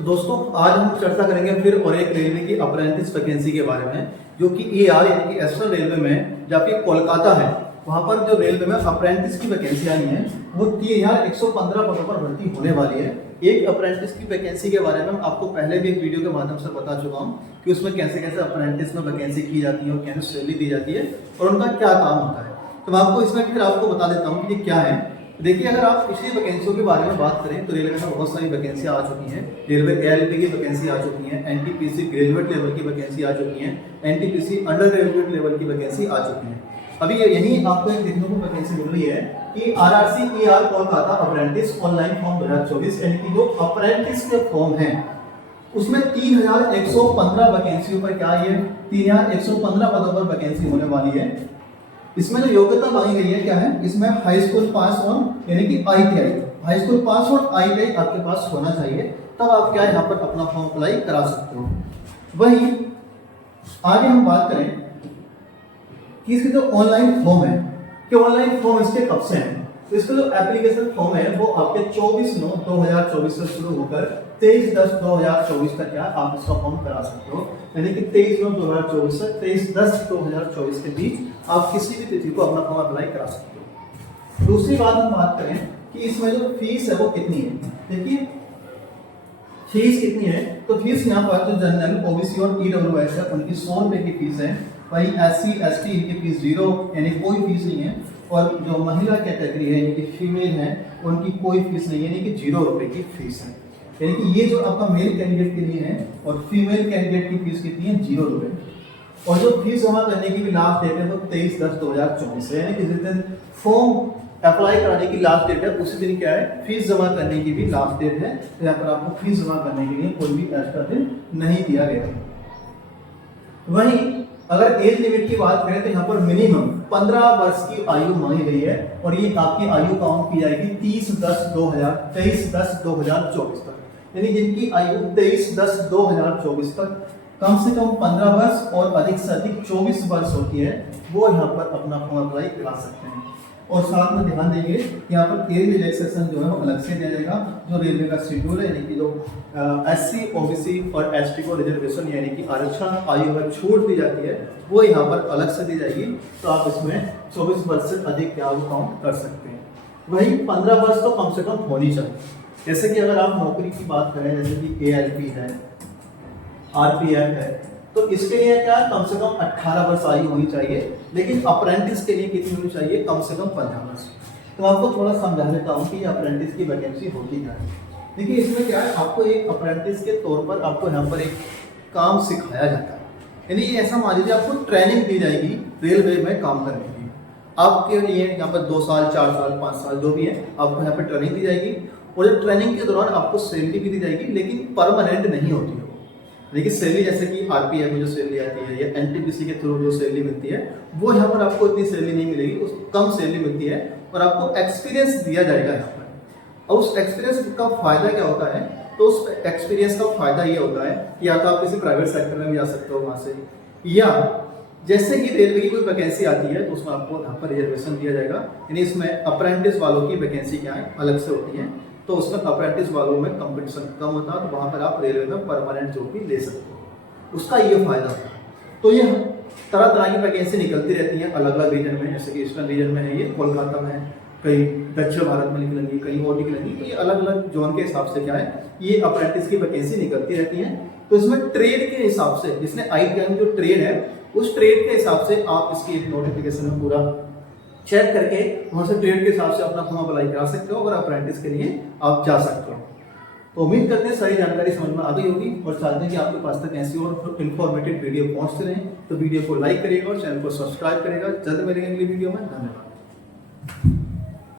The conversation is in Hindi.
तो दोस्तों आज हम चर्चा करेंगे फिर और एक रेलवे की अप्रेंटिस वैकेंसी के बारे में, जो कि ER यानी कि एस्टर्न रेलवे में जहाँ पे कोलकाता है वहाँ पर जो रेलवे में अप्रेंटिस की वैकेंसी आई है वो 3115 पदों पर भर्ती होने वाली है। एक अप्रेंटिस की वैकेंसी के बारे में आपको पहले भी एक वीडियो के माध्यम से बता चुका हूँ कि उसमें कैसे कैसे अप्रेंटिस में वैकेंसी की जाती है और कैसे सैलरी दी जाती है और उनका क्या काम होता है। तो मैं आपको इसमें फिर आपको बता देता हूँ कि ये क्या है। देखिए, अगर आप पिछली वैकेंसियों के बारे में बात करें तो रेलवे में बहुत सारी वैकेंसियां आ चुकी हैं। रेलवे ALP की वैकेंसी आ चुकी है, NTPC ग्रेजुएट लेवल की वैकेंसी आ चुकी है, NTPC अंडर ग्रेजुएट लेवल की वैकेंसी आ चुकी है। अभी यही आपको एक देखने को वैकेंसी मिल रही है कि RRC ER Kolkata apprentice online form 2024 यानी कि जो अप्रेंटिस के फॉर्म हैं उसमें 3115 वैकेंसियों पर क्या है, 3115 पदों पर वैकेंसी होने वाली है। इसमें जो योग्यता मांगी गई है क्या है, इसमें हाई स्कूल पास ऑन यानी कि ITI, high school pass on ITI आपके पास होना चाहिए, तब आप क्या यहाँ पर अपना फॉर्म अप्लाई करा सकते हो। वहीं आगे हम बात करें कि इसके जो ऑनलाइन फॉर्म है कि ऑनलाइन फॉर्म इसके कब से हैं, तो इसका जो एप्लीकेशन फॉर्म है वो आपके 24/9/2024 से शुरू होकर 23/10/2024 तक क्या आप इसका फॉर्म करा सकते हो। यानी कि 23/9/2024 से 23/10/2024 के बीच आप किसी भी तिथि को अपना फॉर्म अप्लाई करा सकते हो। दूसरी बात हम बात करें कि इसमें जो फीस है वो कितनी है। देखिए फीस कितनी है, तो फीस यहाँ पर जो जनरल OBC और EWS है उनकी 100 रुपए की फीस है। वही SC ST इनकी फीस 0 यानी कोई फीस नहीं है, और जो महिला कैटेगरी है यानी कि फीमेल है उनकी कोई फीस नहीं है, यानी कि 0 रुपए की फीस है। यानी कि ये जो आपका मेल कैंडिडेट के लिए है और फीमेल कैंडिडेट की फीस कितनी है, 0 रुपए। और जो फीस जमा करने की भी लास्ट डेट है वो 23/10/2024 है, यानी कि जिस दिन फॉर्म अप्लाई कराने की लास्ट डेट है उसी दिन क्या है फीस जमा करने की भी लास्ट डेट है। तो यहाँ पर आपको फीस जमा करने के लिए कोई भी एक्स्ट्रा दिन नहीं दिया गया। वहीं अगर एज लिमिट की बात करें तो यहाँ पर मिनिमम 15 वर्ष की आयु मांगी गई है, और ये आपकी आयु काउंट की जाएगी 23/10/2024 तक। यानी जिनकी आयु 23/10/2024 तक कम से कम 15 वर्ष और अधिक से अधिक 24 वर्ष होती है वो यहाँ पर अपना फॉर्म अप्लाई करा सकते हैं। और साथ में ध्यान देंगे यहाँ पर एज रिलैक्सेशन जो है वो अलग से दिया जाएगा। जो रेलवे का शेड्यूल है यानी कि जो SC OBC और ST को रिजर्वेशन यानी कि आरक्षण आयु में छूट दी जाती है वो यहाँ पर अलग से दी जाएगी, तो आप इसमें 24 वर्ष से अधिक क्या वो काउंट कर सकते हैं। वही 15 वर्ष तो कम से कम होनी चाहिए। जैसे कि अगर आप नौकरी की बात करें जैसे कि ALP है, RPF है, तो इसके लिए क्या कम से कम 18 वर्ष आयु होनी चाहिए, लेकिन अप्रेंटिस के लिए कितनी होनी चाहिए, कम से कम 15 वर्ष। तो आपको थोड़ा समझा देता हूँ कि अप्रेंटिस की वैकेंसी होती क्या है। देखिए इसमें क्या है, आपको एक अप्रेंटिस के तौर पर आपको यहाँ पर एक काम सिखाया जाता है। यानी ये ऐसा मान लीजिए आपको ट्रेनिंग दी जाएगी रेलवे में काम करने की। आपके लिए यहाँ पर 2 साल 4 साल 5 साल जो भी है आपको यहाँ पर ट्रेनिंग दी जाएगी, और जो ट्रेनिंग के दौरान आपको सैलरी भी दी जाएगी, लेकिन परमानेंट नहीं होती है। लेकिन सैलरी जैसे कि RPF में जो सैलरी आती है या NTPC के थ्रू जो सैलरी मिलती है वो यहाँ पर आपको इतनी सैलरी नहीं मिलेगी, उस कम सैलरी मिलती है, और आपको एक्सपीरियंस दिया जाएगा यहाँ पर। और उस एक्सपीरियंस का फायदा क्या होता है, तो उस एक्सपीरियंस का फायदा ये होता है कि या तो आप किसी प्राइवेट सेक्टर में भी जा सकते हो वहाँ से, या जैसे ही रेलवे की कोई वैकेंसी आती है तो उसमें आपको यहाँ पर रिजर्वेशन दिया जाएगा। यानी इसमें अप्रेंटिस वालों की वैकेंसी क्या है अलग से होती है, तो उसमें अप्रेंटिस वालों में कंपटीशन कम होता है, तो वहाँ पर आप रेलवे में परमानेंट जॉब भी ले सकते हो, उसका ये फायदा होता है। तो ये तरह तरह की वैकेंसी निकलती रहती हैं अलग अलग रीजन में, जैसे कि ईस्टर्न रीजन में है ये कोलकाता में है, कहीं दक्षिण भारत में निकलेंगी, कहीं और निकलेंगी। तो ये अलग अलग जोन के हिसाब से क्या है ये अप्रेंटिस की वैकेंसी निकलती रहती है। तो इसमें ट्रेड के हिसाब से जिसने ITI जो ट्रेड है उस ट्रेड के हिसाब से आप इसकी एक नोटिफिकेशन में पूरा चेक करके वहाँ से ट्रेड के हिसाब से अपना फॉर्म अप्लाई करा सकते हो और अप्रेंटिस के लिए आप जा सकते हो। तो उम्मीद करते हैं सारी जानकारी समझ में आ गई होगी, और चाहते हैं कि आपके पास तक ऐसी और इन्फॉर्मेटिव वीडियो पहुँचते रहें। तो वीडियो को लाइक करिएगा और चैनल को सब्सक्राइब करेगा। जल्द मिलेंगे अगली वीडियो में। धन्यवाद।